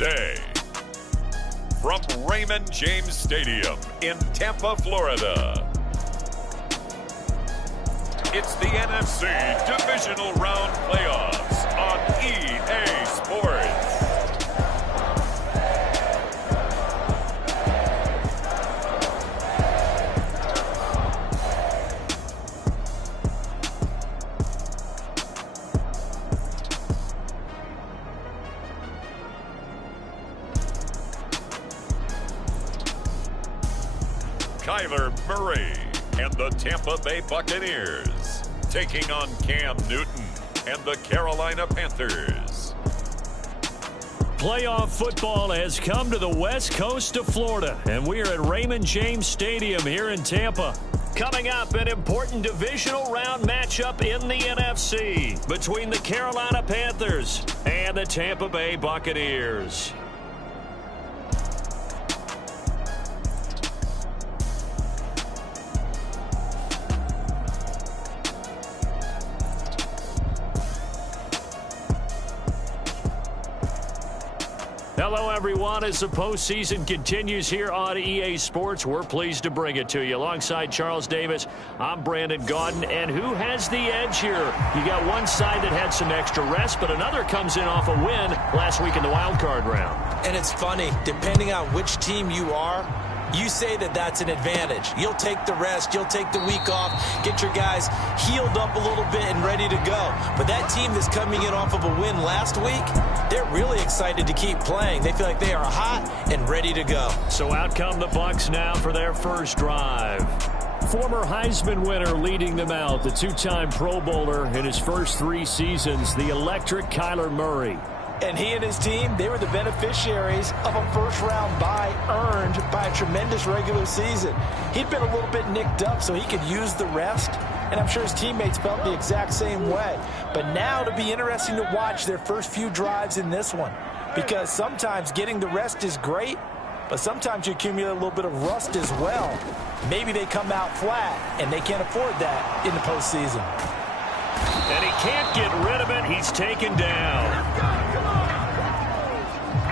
today. From Raymond James Stadium in Tampa, Florida, it's the NFC Divisional Round Playoffs on EA Sports. Kyler Murray and the Tampa Bay Buccaneers taking on Cam Newton and the Carolina Panthers. Playoff football has come to the west coast of Florida, and we are at Raymond James Stadium here in Tampa. Coming up, an important divisional round matchup in the NFC between the Carolina Panthers and the Tampa Bay Buccaneers. Hello, everyone. As the postseason continues here on EA Sports, we're pleased to bring it to you. Alongside Charles Davis, I'm Brandon Gaudin. And who has the edge here? You got one side that had some extra rest, but another comes in off a win last week in the wild card round. And it's funny, depending on which team you are, you say that that's an advantage. You'll take the rest. You'll take the week off. Get your guys healed up a little bit and ready to go. But that team that's coming in off of a win last week, they're really excited to keep playing. They feel like they are hot and ready to go. So out come the Bucs now for their first drive. Former Heisman winner leading them out, the two-time Pro Bowler in his first 3 seasons, the electric Kyler Murray. And he and his team, they were the beneficiaries of a first-round bye earned by a tremendous regular season. He'd been a little bit nicked up, so he could use the rest. And I'm sure his teammates felt the exact same way. But now it'll be interesting to watch their first few drives in this one. Because sometimes getting the rest is great, but sometimes you accumulate a little bit of rust as well. Maybe they come out flat, and they can't afford that in the postseason. And he can't get rid of it. He's taken down.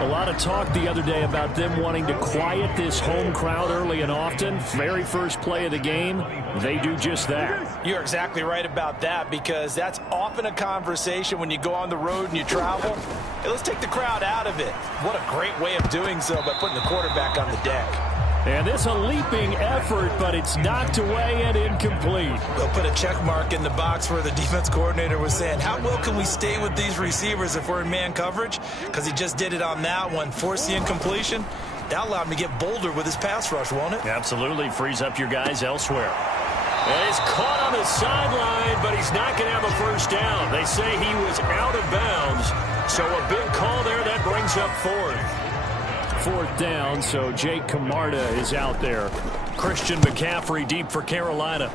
A lot of talk the other day about them wanting to quiet this home crowd early and often. Very first play of the game, they do just that. You're exactly right about that, because that's often a conversation when you go on the road and you travel. Hey, let's take the crowd out of it. What a great way of doing so by putting the quarterback on the deck. And this a leaping effort, but it's knocked away and incomplete. They'll put a check mark in the box where the defense coordinator was saying, how well can we stay with these receivers if we're in man coverage? Because he just did it on that one, forced the incompletion. That'll allow him to get bolder with his pass rush, won't it? Absolutely. Frees up your guys elsewhere. And he's caught on the sideline, but he's not going to have a first down. They say he was out of bounds. So a big call there that brings up 4th. 4th down, so Jake Camarda is out there. Christian McCaffrey deep for Carolina.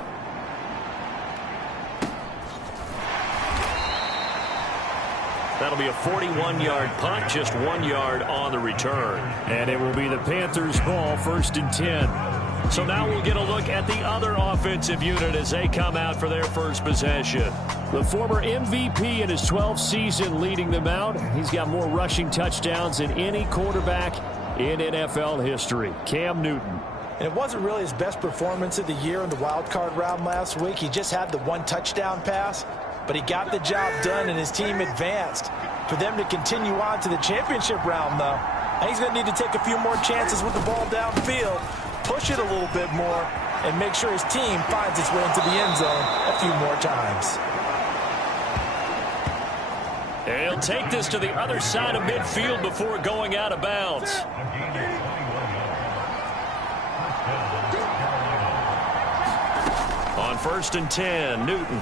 That'll be a 41-yard punt, just 1 yard on the return. And it will be the Panthers' ball, 1st and 10. So now we'll get a look at the other offensive unit as they come out for their first possession. The former MVP in his 12th season leading them out. He's got more rushing touchdowns than any quarterback in NFL history. Cam Newton. And it wasn't really his best performance of the year in the wild card round last week. He just had the 1 touchdown pass, but he got the job done and his team advanced. For them to continue on to the championship round, though, and he's going to need to take a few more chances with the ball downfield, push it a little bit more, and make sure his team finds its way into the end zone a few more times. And he'll take this to the other side of midfield before going out of bounds. On 1st and 10, Newton.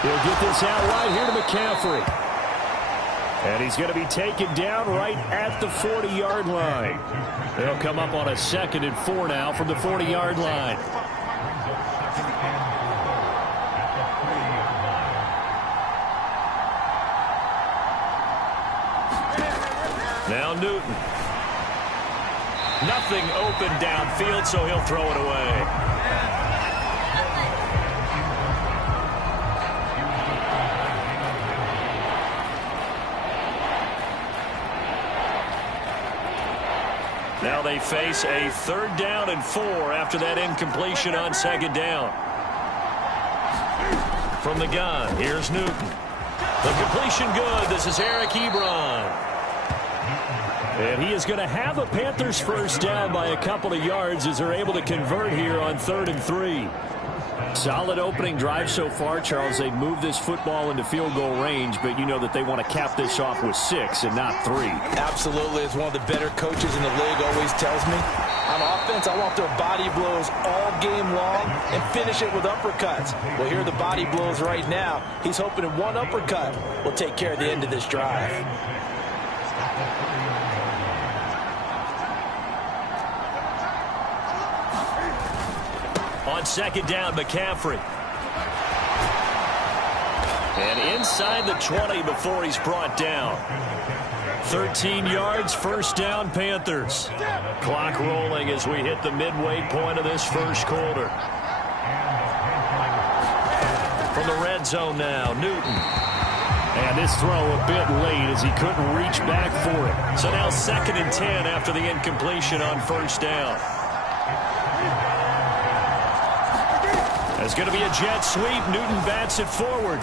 He'll get this out right here to McCaffrey. And he's going to be taken down right at the 40-yard line. They'll come up on a 2nd and 4 now from the 40-yard line. Now Newton. Nothing open downfield, so he'll throw it away. they face a 3rd down and 4 after that incompletion on 2nd down. From the gun, here's Newton. The completion good. This is Eric Ebron. And he is going to have a Panthers 1st down by a couple of yards as they're able to convert here on 3rd and 3. Solid opening drive so far, Charles. They've moved this football into field goal range, but you know that they want to cap this off with 6 and not 3. Absolutely. As one of the better coaches in the league always tells me, on offense, I want their body blows all game long and finish it with uppercuts. Well, here are the body blows right now. He's hoping that one uppercut will take care of the end of this drive. On 2nd down, McCaffrey. And inside the 20 before he's brought down. 13 yards, 1st down, Panthers. Clock rolling as we hit the midway point of this 1st quarter. From the red zone now, Newton. And this throw a bit late as he couldn't reach back for it. So now 2nd and 10 after the incompletion on 1st down. It's going to be a jet sweep. Newton bats it forward.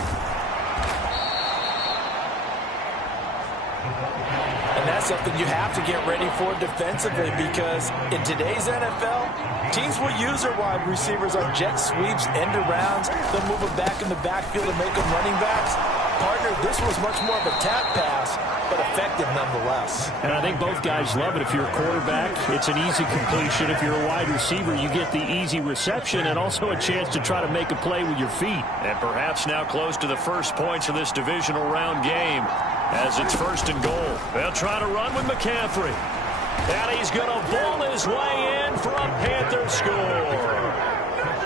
And that's something you have to get ready for defensively, because in today's NFL, teams will use their wide receivers on jet sweeps, end arounds. They'll move them back in the backfield and make them running backs. Partner, this was much more of a tap pass, but effective nonetheless. And I think both guys love it. If you're a quarterback, it's an easy completion. If you're a wide receiver, you get the easy reception and also a chance to try to make a play with your feet. And perhaps now close to the first points of this divisional round game as it's 1st and goal. They'll try to run with McCaffrey. And he's going to bowl his way in for a Panther score.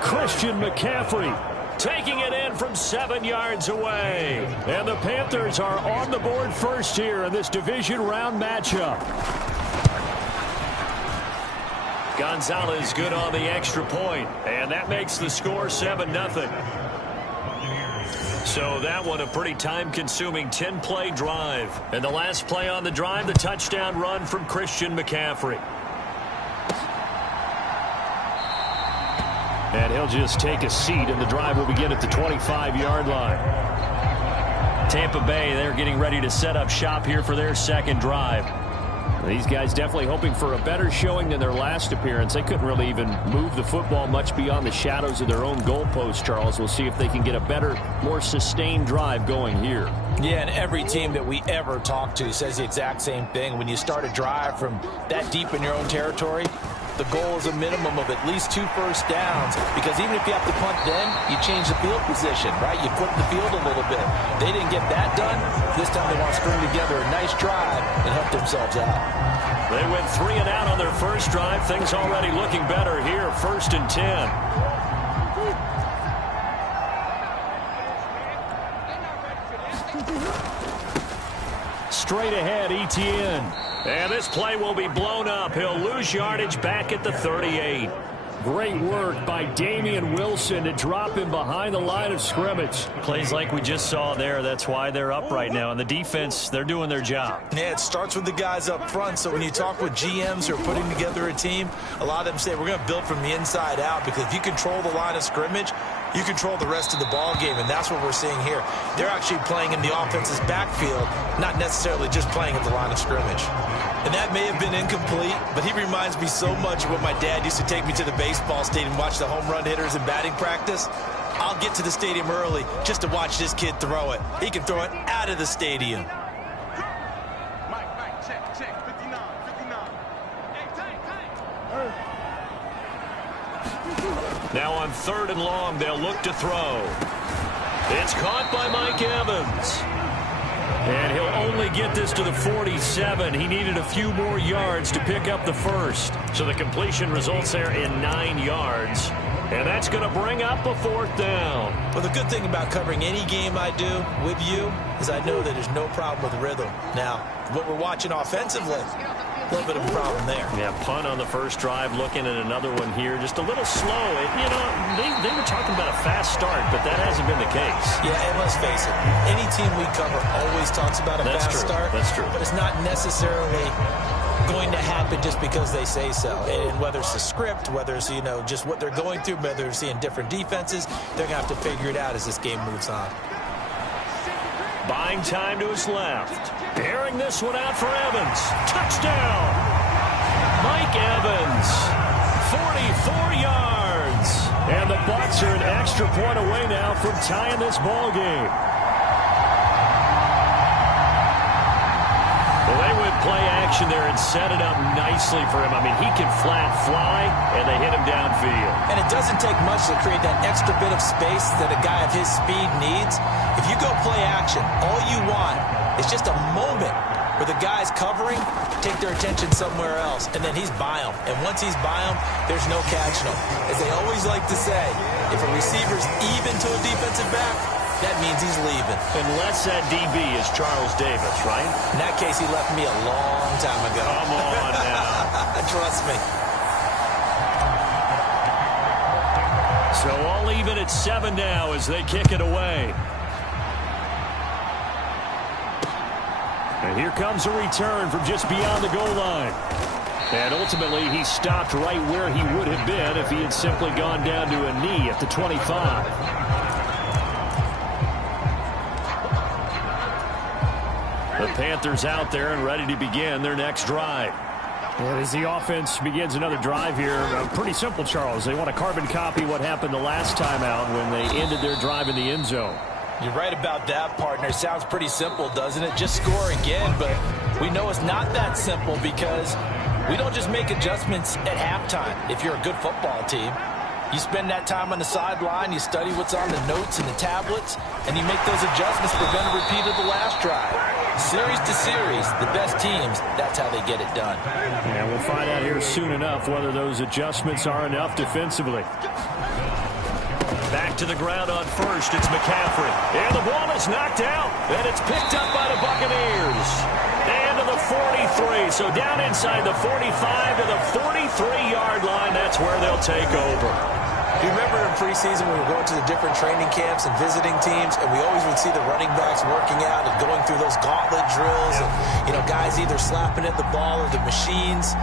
Christian McCaffrey taking it in from 7 yards away. And the Panthers are on the board first here in this division round matchup. Gonzalez good on the extra point, and that makes the score 7-0. So that one a pretty time-consuming 10-play drive. And the last play on the drive, the touchdown run from Christian McCaffrey. And he'll just take a seat, and the drive will begin at the 25-yard line. Tampa Bay, they're getting ready to set up shop here for their 2nd drive. These guys definitely hoping for a better showing than their last appearance. They couldn't really even move the football much beyond the shadows of their own goalpost, Charles. We'll see if they can get a better, more sustained drive going here. Yeah, and every team that we ever talk to says the exact same thing. When you start a drive from that deep in your own territory, the goal is a minimum of at least 2 first downs, because even if you have to punt then, you change the field position, right? You flip the field a little bit. They didn't get that done. This time they want to string together a nice drive and help themselves out. They went 3 and out on their first drive. Things already looking better here, 1st and 10. Straight ahead, Etienne. And this play will be blown up. He'll lose yardage back at the 38. Great work by Damian Wilson to drop him behind the line of scrimmage. Plays like we just saw there. That's why they're up right now. And the defense, they're doing their job. Yeah, it starts with the guys up front. So when you talk with GMs who are putting together a team, a lot of them say we're going to build from the inside out, because if you control the line of scrimmage, you control the rest of the ball game, and that's what we're seeing here. They're actually playing in the offense's backfield, not necessarily just playing at the line of scrimmage. And that may have been incomplete, but he reminds me so much of when my dad used to take me to the baseball stadium and watch the home run hitters in batting practice. I'll get to the stadium early just to watch this kid throw it. He can throw it out of the stadium. Now on 3rd and long, they'll look to throw. It's caught by Mike Evans. And he'll only get this to the 47. He needed a few more yards to pick up the first. So the completion results there in 9 yards. And that's going to bring up a 4th down. Well, the good thing about covering any game I do with you is I know that there's no problem with rhythm. Now, what we're watching offensively, a little bit of a problem there. Yeah, punt on the first drive, looking at another one here. Just a little slow. You know, they were talking about a fast start, but that hasn't been the case. Yeah, and let's face it, any team we cover always talks about a fast start. That's true. But it's not necessarily going to happen just because they say so. And whether it's the script, whether it's, just what they're going through, whether they're seeing different defenses, they're going to have to figure it out as this game moves on. Buying time to his left. Bearing this one out for Evans. Touchdown! Mike Evans. 44 yards. And the Bucs are an extra point away now from tying this ball game. Well, they went play action there and set it up nicely for him. I mean, he can flat fly, and they hit him downfield. And it doesn't take much to create that extra bit of space that a guy of his speed needs. If you go play action, all you want is just a moment where the guy's covering, take their attention somewhere else, and then he's by him. And once he's by him, there's no catching him. As they always like to say, if a receiver's even to a defensive back, that means he's leaving. Unless that DB is Charles Davis, right? In that case, he left me a long time ago. Come on now. Trust me. So all even at 7 now as they kick it away. And here comes a return from just beyond the goal line. And ultimately, he stopped right where he would have been if he had simply gone down to a knee at the 25. The Panthers out there and ready to begin their next drive. Well, as the offense begins another drive here, pretty simple, Charles. They want to carbon copy what happened the last time out when they ended their drive in the end zone. You're right about that, partner. Sounds pretty simple, doesn't it? Just score again, but we know it's not that simple because we don't just make adjustments at halftime if you're a good football team. You spend that time on the sideline, you study what's on the notes and the tablets, and you make those adjustments to prevent a repeat of the last drive. Series to series, the best teams, that's how they get it done. And we'll find out here soon enough whether those adjustments are enough defensively. Back to the ground on first, it's McCaffrey. And the ball is knocked out, and it's picked up by the Buccaneers. And to the 43, so down inside the 45 to the 43-yard line, that's where they'll take over. You remember in preseason when we were going to the different training camps and visiting teams, and we always would see the running backs working out and going through those gauntlet drills, and guys either slapping at the ball or the machines.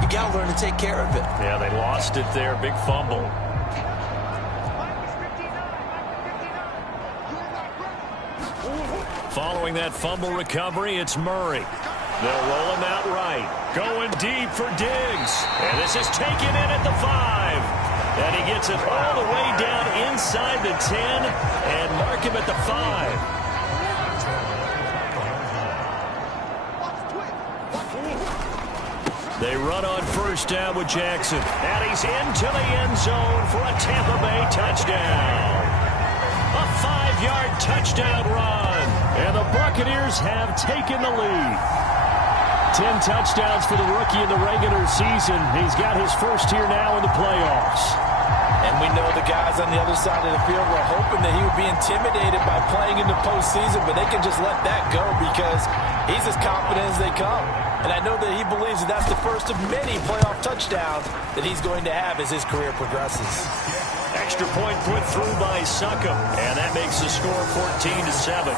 You got to learn to take care of it. Yeah, they lost it there. Big fumble. Following that fumble recovery, it's Murray. They'll roll him out right. Going deep for Diggs. And this is taken in at the 5. And he gets it all the way down inside the 10 and mark him at the 5. They run on first down with Jackson. And he's into the end zone for a Tampa Bay touchdown. A 5-yard touchdown run. And the Buccaneers have taken the lead. 10 touchdowns for the rookie in the regular season. He's got his first here now in the playoffs. And we know the guys on the other side of the field were hoping that he would be intimidated by playing in the postseason, but they can just let that go because he's as confident as they come. And I know that he believes that that's the first of many playoff touchdowns that he's going to have as his career progresses. Extra point put through by Succop, and that makes the score 14-7.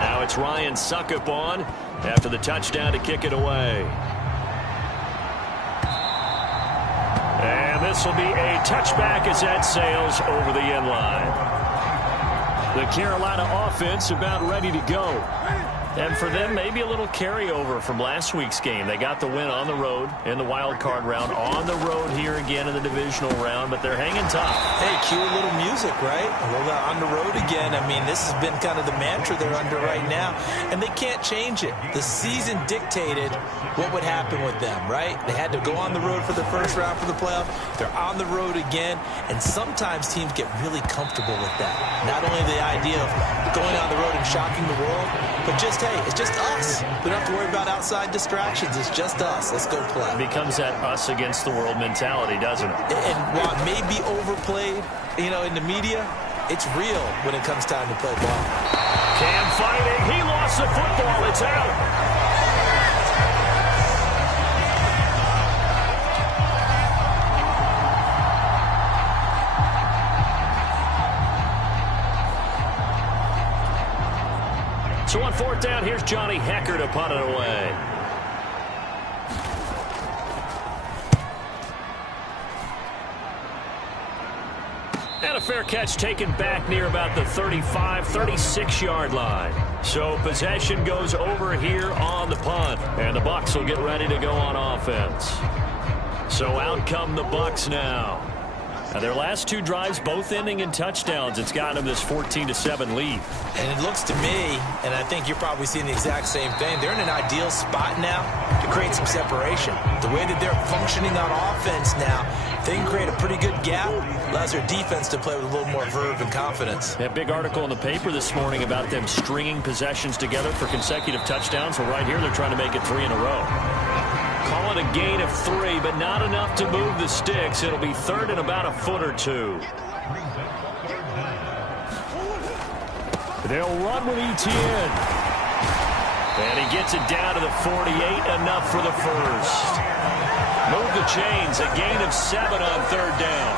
Now it's Ryan Succop on after the touchdown to kick it away. And this will be a touchback as that sails over the end line. The Carolina offense about ready to go. And for them, maybe a little carryover from last week's game. They got the win on the road in the wild card round, on the road here again in the divisional round, but they're hanging tough. Hey, cue a little music, right? Well, on the road again. I mean, this has been kind of the mantra they're under right now, and they can't change it. The season dictated what would happen with them, right? They had to go on the road for the first round for the playoff. They're on the road again, and sometimes teams get really comfortable with that. Not only the idea of going on the road and shocking the world, but just, hey, it's just us. We don't have to worry about outside distractions. It's just us. Let's go play. It becomes that us against the world mentality, doesn't it? And while it may be overplayed, in the media, it's real when it comes time to play ball. Cam fighting. He lost the football. It's out. on fourth down, here's Johnny Hecker to punt it away. And a fair catch taken back near about the 35, 36-yard line. So possession goes over here on the punt. And the Bucs will get ready to go on offense. So out come the Bucs now. Now their last two drives both ending in touchdowns. It's gotten them this 14-7 lead. And it looks to me, and I think you're probably seeing the exact same thing, they're in an ideal spot now to create some separation. The way that they're functioning on offense now, they can create a pretty good gap, allows their defense to play with a little more verve and confidence. A big article in the paper this morning about them stringing possessions together for consecutive touchdowns. Well, right here they're trying to make it 3 in a row. Call it a gain of 3, but not enough to move the sticks. It'll be third and about a foot or two. They'll run with Etienne. And he gets it down to the 48, enough for the first. Move the chains, a gain of 7 on third down.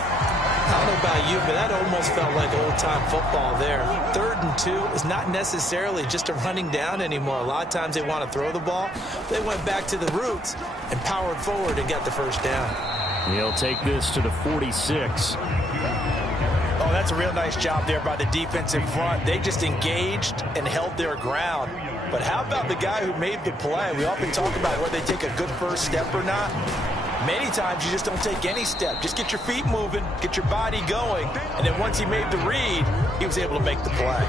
I don't know about you, but that almost felt like old-time football there. 3rd and 2 is not necessarily just a running down anymore. A lot of times they want to throw the ball. They went back to the roots and powered forward and got the first down. He'll take this to the 46. Oh, that's a real nice job there by the defense in front. They just engaged and held their ground. But how about the guy who made the play? We often talk about whether they take a good first step or not. Many times you just don't take any step. Just get your feet moving, get your body going, and then once he made the read, he was able to make the play.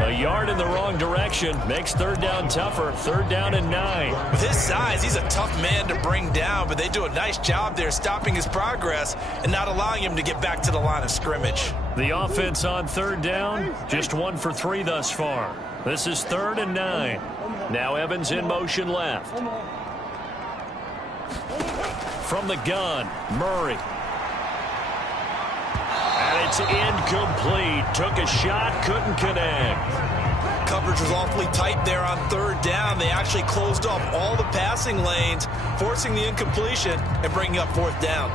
A yard in the wrong direction makes third down tougher. 3rd down and 9. With his size, he's a tough man to bring down, but they do a nice job there stopping his progress and not allowing him to get back to the line of scrimmage. The offense on 3rd down, just 1 for 3 thus far. This is 3rd and 9. Now Evans in motion left. From the gun, Murray. And it's incomplete. Took a shot, couldn't connect. Coverage was awfully tight there on 3rd down. They actually closed off all the passing lanes, forcing the incompletion and bringing up 4th down.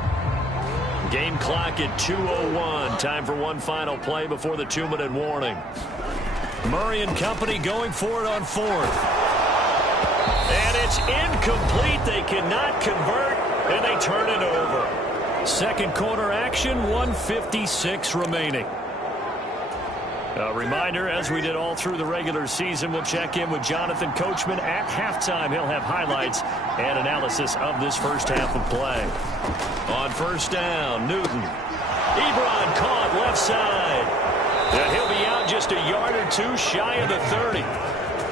Game clock at 2:01. Time for one final play before the 2-minute warning. Murray and company going for it on 4th. And it's incomplete. They cannot convert, and they turn it over. Second quarter action, 1:56 remaining. A reminder, as we did all through the regular season, we'll check in with Jonathan Coachman at halftime. He'll have highlights and analysis of this first half of play. On 1st down, Newton. Ebron caught left side. And he'll be out just a yard or 2 shy of the 30.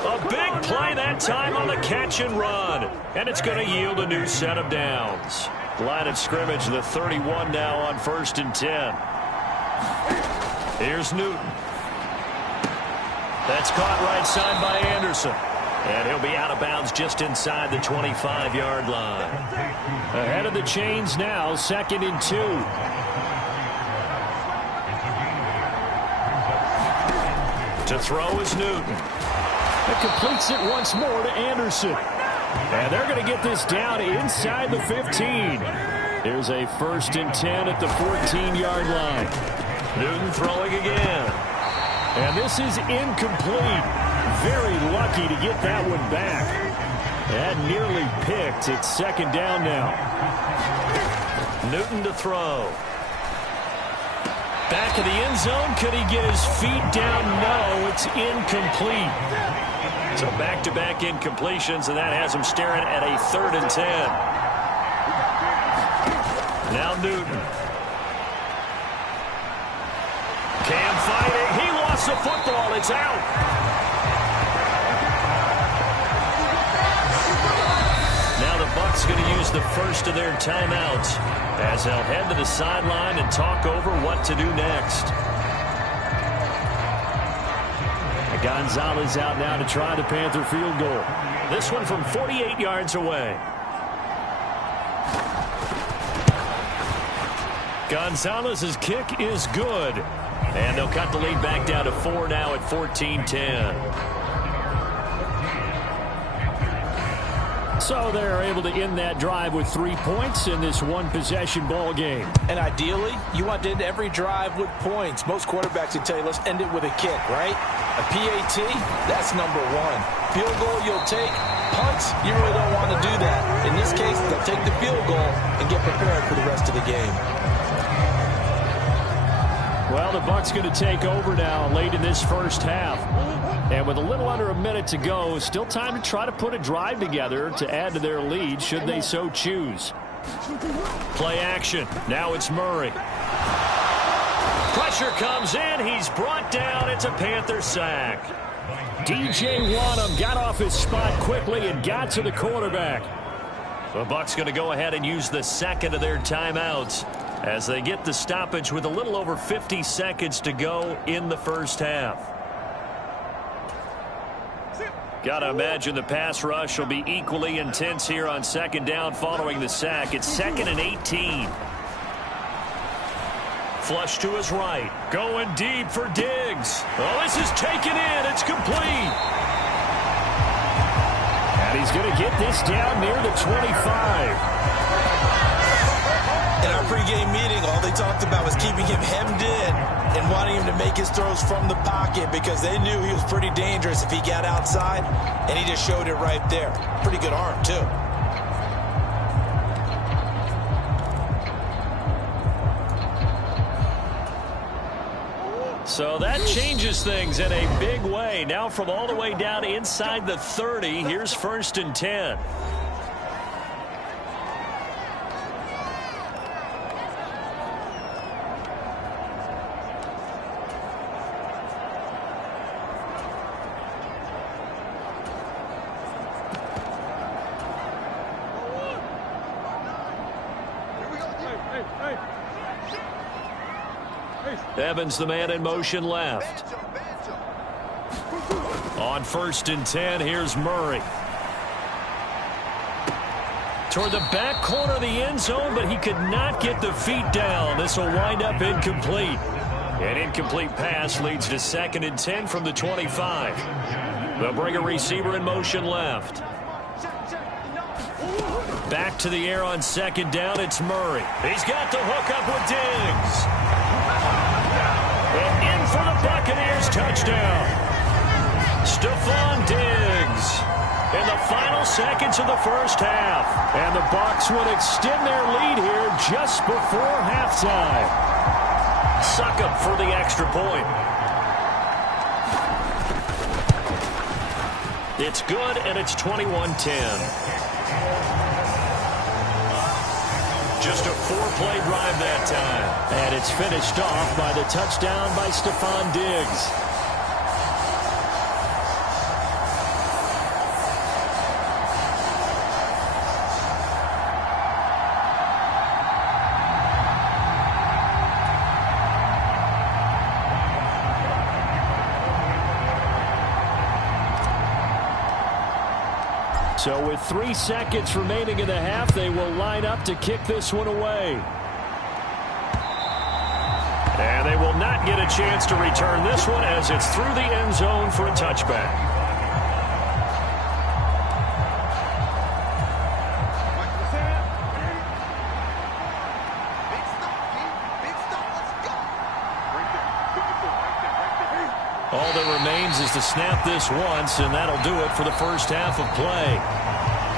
A big play that time on the catch and run. And it's going to yield a new set of downs. Line of scrimmage, the 31 now on 1st and 10. Here's Newton. That's caught right side by Anderson. And he'll be out of bounds just inside the 25-yard line. Ahead of the chains now, 2nd and 2. To throw is Newton. It completes it once more to Anderson. And they're going to get this down inside the 15. Here's a 1st and 10 at the 14-yard line. Newton throwing again. And this is incomplete. Very lucky to get that one back. That nearly picked. It's 2nd down now. Newton to throw. Back of the end zone. Could he get his feet down? No, it's incomplete. So back-to-back incompletions, and that has him staring at a 3rd and 10. Now Newton. Cam fighting. He lost the football. It's out. Now the Bucs going to use the first of their timeouts as they'll head to the sideline and talk over what to do next. Gonzalez out now to try the Panther field goal. This one from 48 yards away. Gonzalez's kick is good. And they'll cut the lead back down to 4 now at 14-10. So they're able to end that drive with 3 points in this one-possession ball game. And ideally, you want to end every drive with points. Most quarterbacks would tell you, let's end it with a kick, right? A PAT, that's number one. Field goal you'll take. Punts, you really don't want to do that. In this case, they'll take the field goal and get prepared for the rest of the game. Well, the Bucs going to take over now late in this first half. And with a little under a minute to go, still time to try to put a drive together to add to their lead should they so choose. Play action. Now it's Murray. Pressure comes in. He's brought down. It's a Panther sack. DJ Wanham got off his spot quickly and got to the quarterback. The Bucs going to go ahead and use the second of their timeouts as they get the stoppage with a little over 50 seconds to go in the first half. Got to imagine the pass rush will be equally intense here on second down following the sack. It's 2nd and 18. Flush to his right. Going deep for Diggs. Oh, this is taken in. It's complete. And he's going to get this down near the 25. In our pregame meeting, all they talked about was keeping him hemmed in and wanting him to make his throws from the pocket because they knew he was pretty dangerous if he got outside, and he just showed it right there. Pretty good arm, too. So that changes things in a big way. Now from all the way down inside the 30, here's 1st and 10. Evans, the man in motion left. On 1st and 10, here's Murray. Toward the back corner of the end zone, but he could not get the feet down. This will wind up incomplete. An incomplete pass leads to 2nd and 10 from the 25. They'll bring a receiver in motion left. Back to the air on 2nd down, it's Murray. He's got the hook up with Diggs. And in for the Buccaneers, touchdown. Stephon Diggs in the final seconds of the first half. And the Bucs would extend their lead here just before halftime. Suck up for the extra point. It's good, and it's 21-10. Just a 4-play drive that time. And it's finished off by the touchdown by Stephon Diggs. So with 3 seconds remaining in the half, they will line up to kick this one away. And they will not get a chance to return this one as it's through the end zone for a touchback. All that remains is to snap this once, and that'll do it for the first half of play.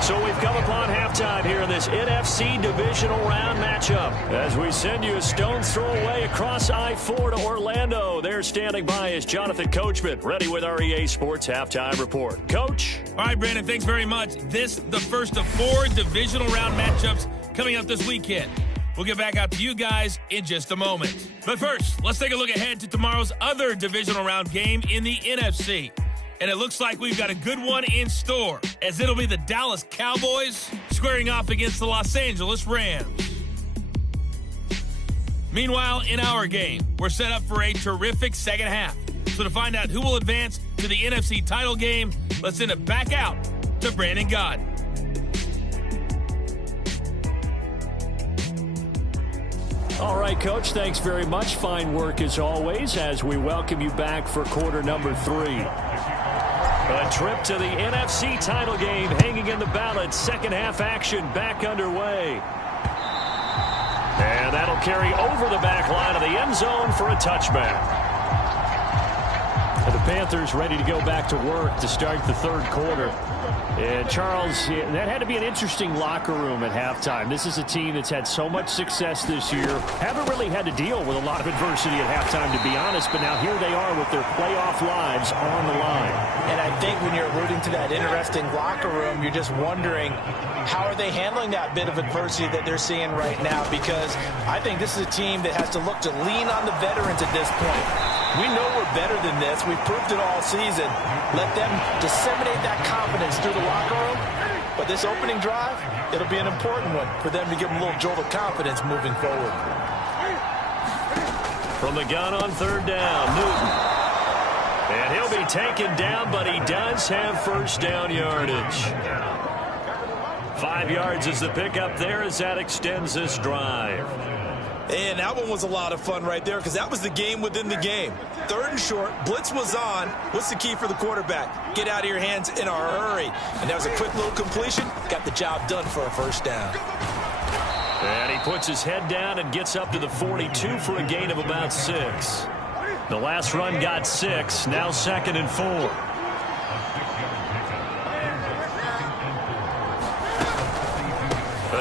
So we've come upon halftime here in this NFC divisional round matchup. As we send you a stone's throw away across I-4 to Orlando. There standing by is Jonathan Coachman, ready with our EA Sports Halftime Report. Coach? All right, Brandon, thanks very much. This, the first of 4 divisional round matchups coming up this weekend. We'll get back out to you guys in just a moment. But first, let's take a look ahead to tomorrow's other divisional round game in the NFC. And it looks like we've got a good one in store, as it'll be the Dallas Cowboys squaring off against the Los Angeles Rams. Meanwhile, in our game, we're set up for a terrific second half. So to find out who will advance to the NFC title game, let's send it back out to Brandon Gaudin. All right, Coach, thanks very much. Fine work as always as we welcome you back for quarter number 3. A trip to the NFC title game hanging in the balance. Second half action back underway. And that'll carry over the back line of the end zone for a touchback. And the Panthers ready to go back to work to start the third quarter. And Charles, that had to be an interesting locker room at halftime. This is a team that's had so much success this year. Haven't really had to deal with a lot of adversity at halftime, to be honest. But now here they are with their playoff lives on the line. And I think when you're alluding to that interesting locker room, you're just wondering, how are they handling that bit of adversity that they're seeing right now? Because I think this is a team that has to look to lean on the veterans at this point. We know we're better than this. We've proved it all season. Let them disseminate that confidence through the locker room. But this opening drive, it'll be an important one for them to give them a little jolt of confidence moving forward. From the gun on third down, Newton. And he'll be taken down, but he does have first down yardage. 5 yards is the pickup there as that extends this drive. And that one was a lot of fun right there because that was the game within the game. Third and short, blitz was on. What's the key for the quarterback? Get out of your hands in a hurry. And that was a quick little completion. Got the job done for a first down. And he puts his head down and gets up to the 42 for a gain of about 6. The last run got 6, now 2nd and 4.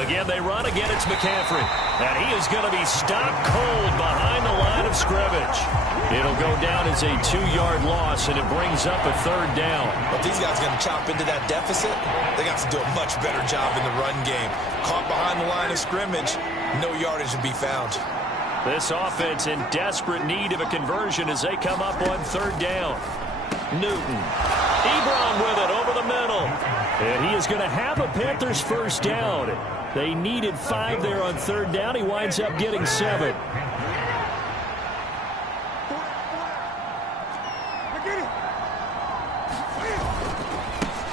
Again, they run. Again, it's McCaffrey. And he is going to be stopped cold behind the line of scrimmage. It'll go down as a 2-yard loss, and it brings up a third down. But these guys are going to chop into that deficit. They got to do a much better job in the run game. Caught behind the line of scrimmage, no yardage to be found. This offense in desperate need of a conversion as they come up on third down. Newton. Ebron with it over the middle. And he is going to have a Panthers first down. They needed 5 there on third down. He winds up getting 7.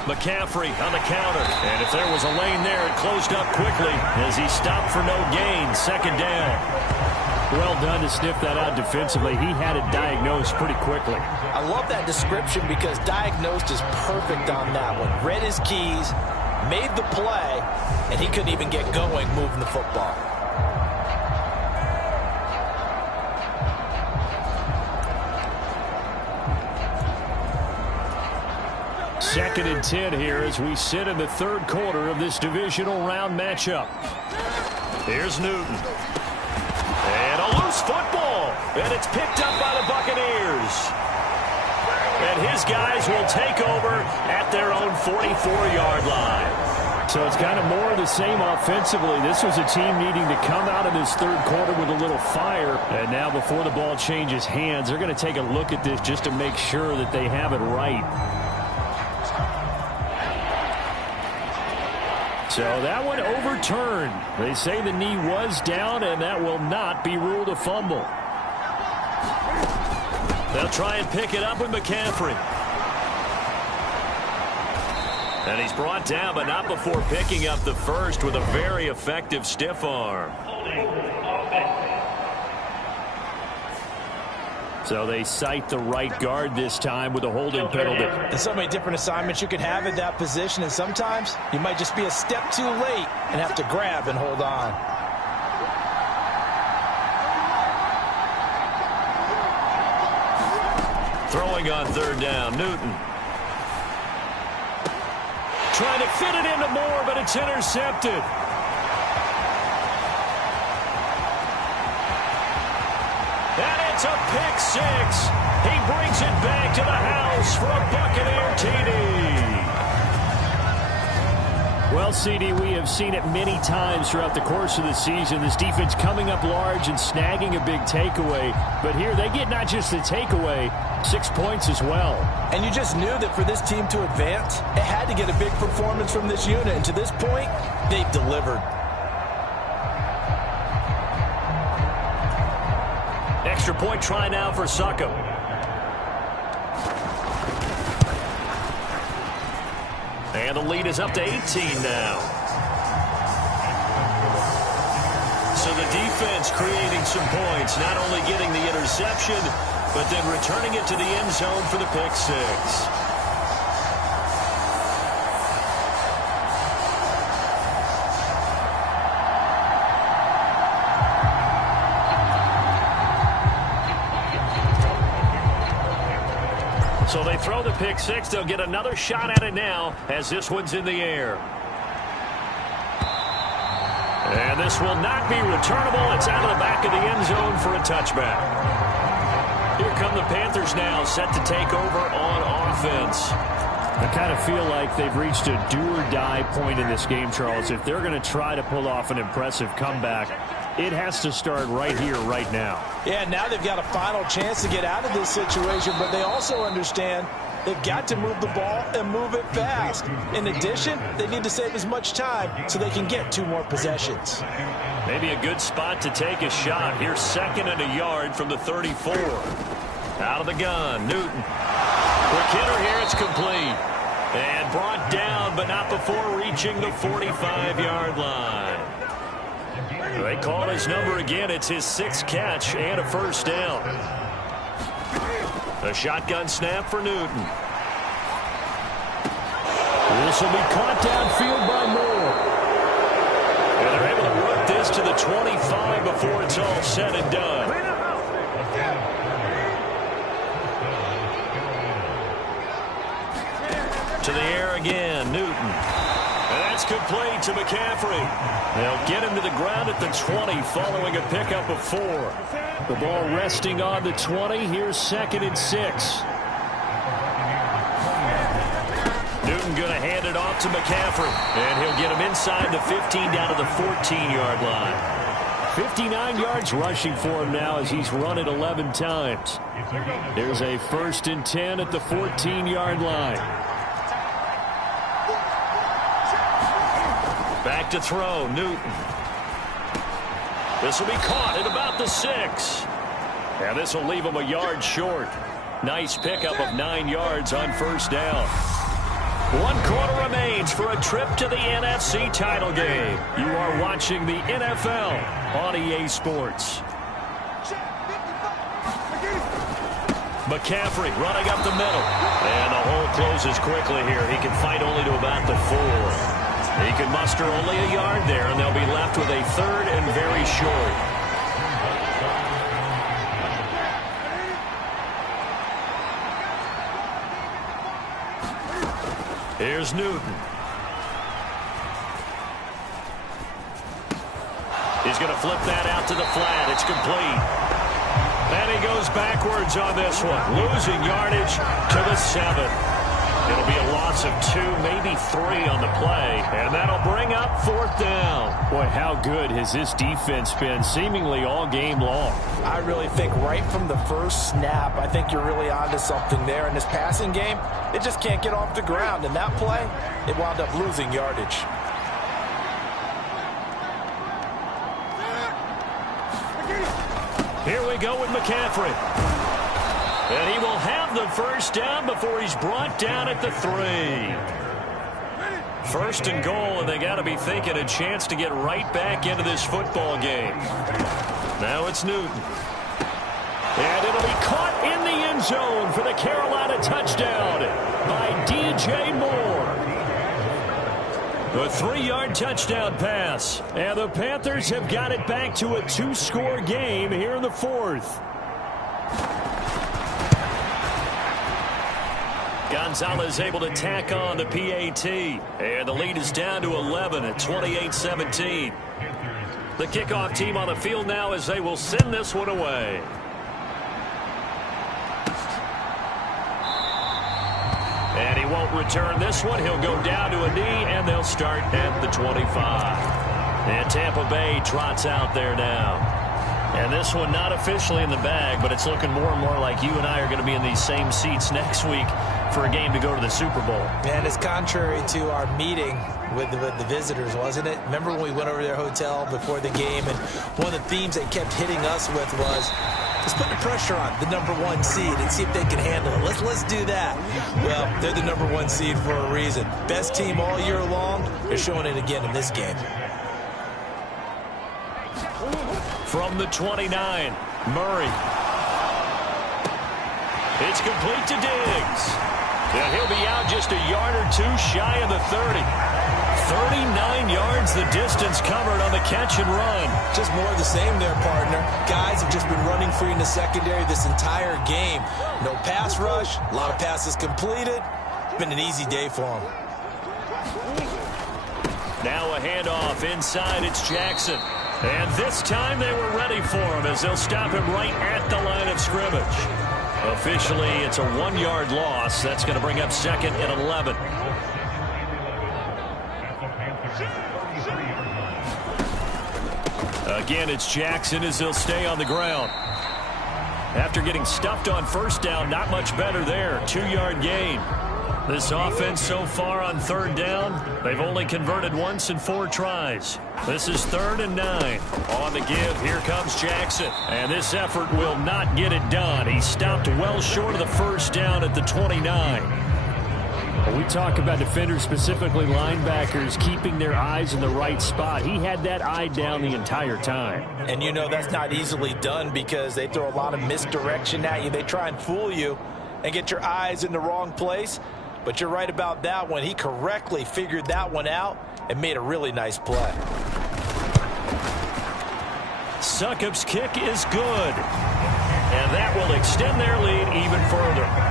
McCaffrey on the counter. And if there was a lane there, it closed up quickly as he stopped for no gain. Second down. Well done to sniff that out defensively. He had it diagnosed pretty quickly. I love that description because diagnosed is perfect on that one. Read his keys, made the play, and he couldn't even get going moving the football. Second and 10 here as we sit in the third quarter of this divisional round matchup. Here's Newton. And a loose football. And it's picked up by the Buccaneers. And his guys will take over at their own 44-yard line. So it's kind of more of the same offensively. This was a team needing to come out of this third quarter with a little fire. And now before the ball changes hands, they're going to take a look at this just to make sure that they have it right. So that one overturned. They say the knee was down, and that will not be ruled a fumble. They'll try and pick it up with McCaffrey. And he's brought down, but not before picking up the first with a very effective stiff arm. So they cite the right guard this time with a holding penalty. There's so many different assignments you can have at that position, and sometimes you might just be a step too late and have to grab and hold on. Throwing on third down, Newton. Trying to fit it into Moore, but it's intercepted. And it's a pick six. He brings it back to the house for a Buccaneer TD. Well, CD, we have seen it many times throughout the course of the season. This defense coming up large and snagging a big takeaway. But here they get not just the takeaway, 6 points as well. And you just knew that for this team to advance, it had to get a big performance from this unit. And to this point, they've delivered. Extra point try now for Succop. And the lead is up to 18 now. So the defense creating some points, not only getting the interception, but then returning it to the end zone for the pick six. So they throw the pick six. They'll get another shot at it now as this one's in the air. And this will not be returnable. It's out of the back of the end zone for a touchback. Here come the Panthers now, set to take over on offense. I kind of feel like they've reached a do-or-die point in this game, Charles. If they're going to try to pull off an impressive comeback, it has to start right here, right now. Yeah, now they've got a final chance to get out of this situation, but they also understand they've got to move the ball and move it fast. In addition, they need to save as much time so they can get 2 more possessions. Maybe a good spot to take a shot. Here's 2nd and a yard from the 34. Out of the gun, Newton. Quick hitter here, it's complete. And brought down, but not before reaching the 45-yard line. They call his number again. It's his 6th catch and a first down. A shotgun snap for Newton. This will be caught downfield by Moore. And they're able to work this to the 25 before it's all said and done. To the air again, Newton. And that's complete to McCaffrey. They'll get him to the ground at the 20 following a pickup of 4. The ball resting on the 20. Here's 2nd and 6. Newton going to hand it off to McCaffrey. And he'll get him inside the 15 down to the 14-yard line. 59 yards rushing for him now as he's run it 11 times. There's a 1st and 10 at the 14-yard line. Back to throw, Newton. This will be caught at about the 6. And this will leave him a yard short. Nice pickup of 9 yards on first down. 1 quarter remains for a trip to the NFC title game. You are watching the NFL on EA Sports. McCaffrey running up the middle. And the hole closes quickly here. He can fight only to about the 4. He can muster only a yard there, and they'll be left with a 3rd and very short. Here's Newton. He's going to flip that out to the flat. It's complete. And he goes backwards on this one, losing yardage to the 7. It'll be a loss of 2, maybe 3 on the play, and that'll bring up 4th down. Boy, how good has this defense been seemingly all game long? I really think right from the first snap, I think you're really onto something there. In this passing game, it just can't get off the ground. And that play, it wound up losing yardage. Here we go with McCaffrey. And he will have the first down before he's brought down at the 3. 1st and goal, and they got to be thinking a chance to get right back into this football game. Now it's Newton. And it'll be caught in the end zone for the Carolina touchdown by DJ Moore. A 3-yard touchdown pass. And the Panthers have got it back to a 2-score game here in the 4th. Gonzalez able to tack on the PAT. And the lead is down to 11 at 28-17. The kickoff team on the field now as they will send this one away. And he won't return this one. He'll go down to a knee, and they'll start at the 25. And Tampa Bay trots out there now. And this one not officially in the bag, but it's looking more and more like you and I are going to be in these same seats next week for a game to go to the Super Bowl. And it's contrary to our meeting with the visitors, wasn't it? Remember when we went over to their hotel before the game, and one of the themes they kept hitting us with was, let's put the pressure on the #1 seed and see if they can handle it. Let's do that. Well, they're the #1 seed for a reason. Best team all year long. They're showing it again in this game. From the 29, Murray. It's complete to Diggs. And he'll be out just a yard or 2 shy of the 30. 39 yards the distance covered on the catch and run. Just more of the same there, partner. Guys have just been running free in the secondary this entire game. No pass rush, a lot of passes completed. Been an easy day for them. Now a handoff inside. It's Jackson. And this time they were ready for him as they'll stop him right at the line of scrimmage. Officially, it's a 1-yard loss. That's going to bring up 2nd and 11. Again, it's Jackson as they'll stay on the ground. After getting stuffed on first down, not much better there. 2-yard gain. This offense so far on 3rd down, they've only converted once in 4 tries. This is 3rd and 9. On the give, here comes Jackson. And this effort will not get it done. He stopped well short of the first down at the 29. When we talk about defenders, specifically linebackers, keeping their eyes in the right spot, he had that eye down the entire time. And you know that's not easily done because they throw a lot of misdirection at you. They try and fool you and get your eyes in the wrong place. But you're right about that one. He correctly figured that one out and made a really nice play. Succop's kick is good. And that will extend their lead even further.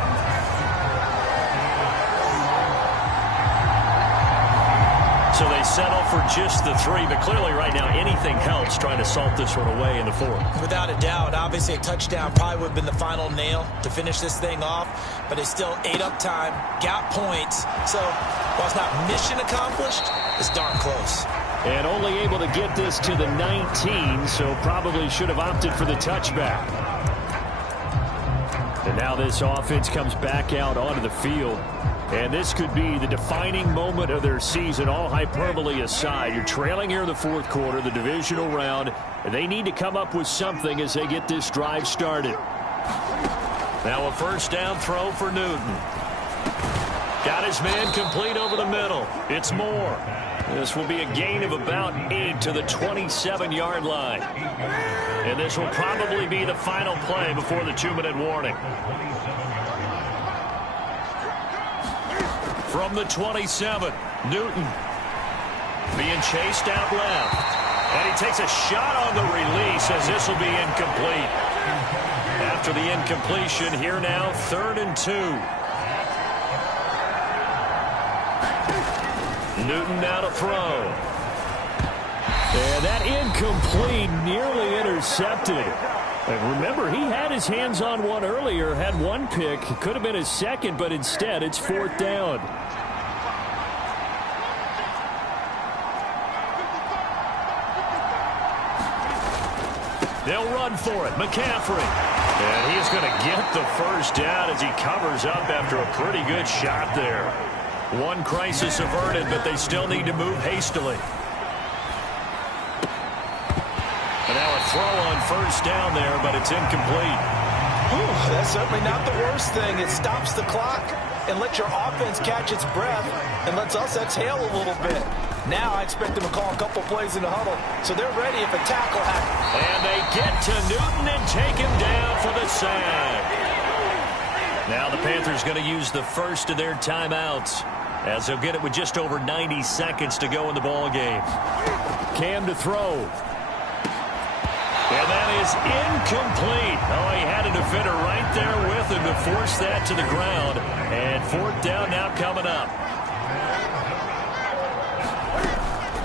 So they settle for just the 3, but clearly right now anything helps trying to salt this one away in the 4th. Without a doubt, obviously a touchdown probably would have been the final nail to finish this thing off, but they still ate up time, got points. So while it's not mission accomplished, it's darn close. And only able to get this to the 19, so probably should have opted for the touchback. And now this offense comes back out onto the field. And this could be the defining moment of their season, all hyperbole aside. You're trailing here in the 4th quarter, the divisional round, and they need to come up with something as they get this drive started. Now a first down throw for Newton. Got his man complete over the middle. It's Moore. This will be a gain of about 8 to the 27-yard line. And this will probably be the final play before the 2-minute warning. From the 27, Newton being chased out left. And he takes a shot on the release as this will be incomplete. After the incompletion, here now, 3rd and 2. Newton now to throw. And that incomplete, nearly intercepted. And remember, he had his hands on one earlier, had one pick. It could have been his second, but instead it's 4th down. They'll run for it. McCaffrey. And he's going to get the first down as he covers up after a pretty good shot there. One crisis averted, but they still need to move hastily. And now a throw on first down there, but it's incomplete. That's certainly not the worst thing. It stops the clock and lets your offense catch its breath and lets us exhale a little bit. Now I expect them to call a couple plays in the huddle, so they're ready if a tackle happens. And they get to Newton and take him down for the sack. Now the Panthers going to use the first of their timeouts as they'll get it with just over 90 seconds to go in the ball game. Cam to throw. And that is incomplete. Oh, he had a defender right there with him to force that to the ground. And 4th down now coming up.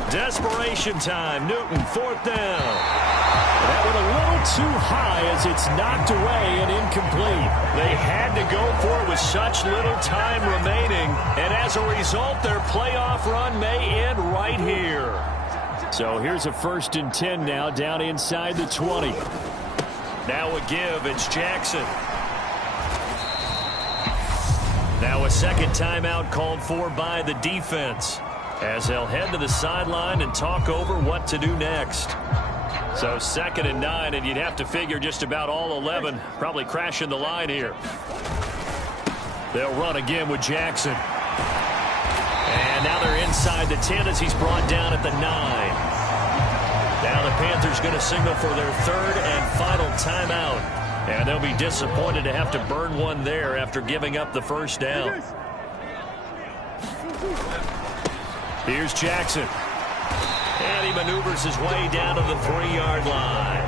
Desperation time. Newton, 4th down. That went a little too high as it's knocked away and incomplete. They had to go for it with such little time remaining. And as a result, their playoff run may end right here. So here's a 1st and 10 now down inside the 20. Now a give. It's Jackson. Now a second timeout called for by the defense as they'll head to the sideline and talk over what to do next. So 2nd and 9, and you'd have to figure just about all 11 probably crashing the line here. They'll run again with Jackson. And now they're inside the 10 as he's brought down at the 9. Now the Panthers going to signal for their 3rd and final timeout. And they'll be disappointed to have to burn one there after giving up the first down. Here's Jackson. And he maneuvers his way down to the 3-yard line.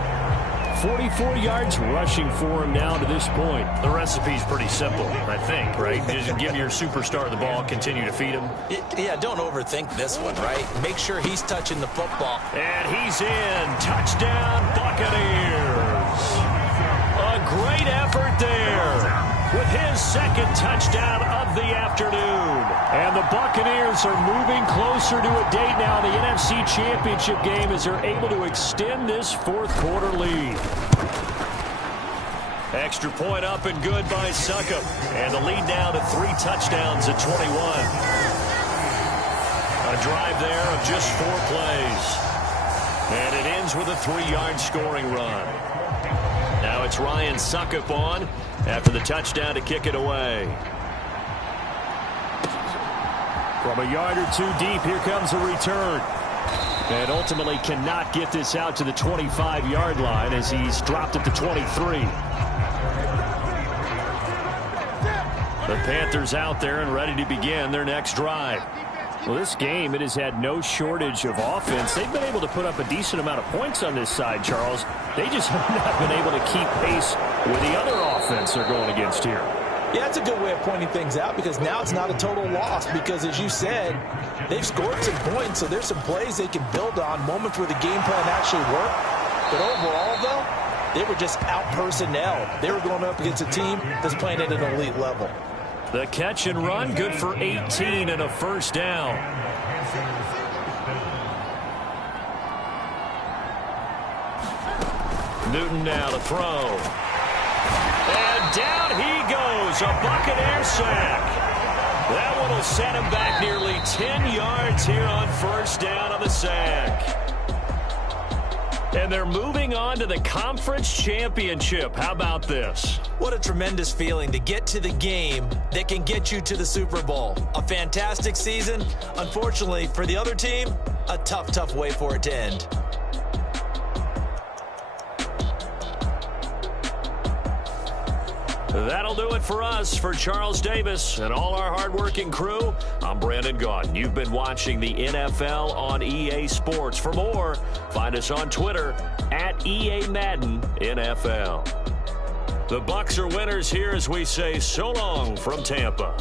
44 yards rushing for him now to this point. The recipe's pretty simple, I think, right? Just give your superstar the ball, continue to feed him. Yeah, don't overthink this one, right? Make sure he's touching the football. And he's in. Touchdown, Buccaneers. A great effort there with his second touchdown of the afternoon. And the Buccaneers are moving closer to a date now in the NFC Championship game as they're able to extend this fourth-quarter lead. Extra point up and good by Succop. And the lead now to 3 touchdowns at 21. A drive there of just 4 plays. And it ends with a 3-yard scoring run. Now it's Ryan Succop on after the touchdown to kick it away. From a yard or 2 deep, here comes a return. And ultimately cannot get this out to the 25-yard line as he's dropped at the 23. The Panthers out there and ready to begin their next drive. Well, this game, it has had no shortage of offense. They've been able to put up a decent amount of points on this side, Charles. They just have not been able to keep pace with the other offense they're going against here. Yeah, that's a good way of pointing things out because now it's not a total loss because, as you said, they've scored some points, so there's some plays they can build on, moments where the game plan actually worked. But overall, though, they were just out-personnelled. They were going up against a team that's playing at an elite level. The catch and run, good for 18 and a first down. Newton now to throw. And down he goes, a Buccaneer sack. That one will set him back nearly 10 yards here on first down on the sack. And they're moving on to the conference championship. How about this? What a tremendous feeling to get to the game that can get you to the Super Bowl. A fantastic season. Unfortunately, for the other team, a tough way for it to end. That'll do it for us. For Charles Davis and all our hardworking crew, I'm Brandon Gaudin. You've been watching the NFL on EA Sports. For more, find us on Twitter at EA Madden NFL. The Bucs are winners here as we say so long from Tampa.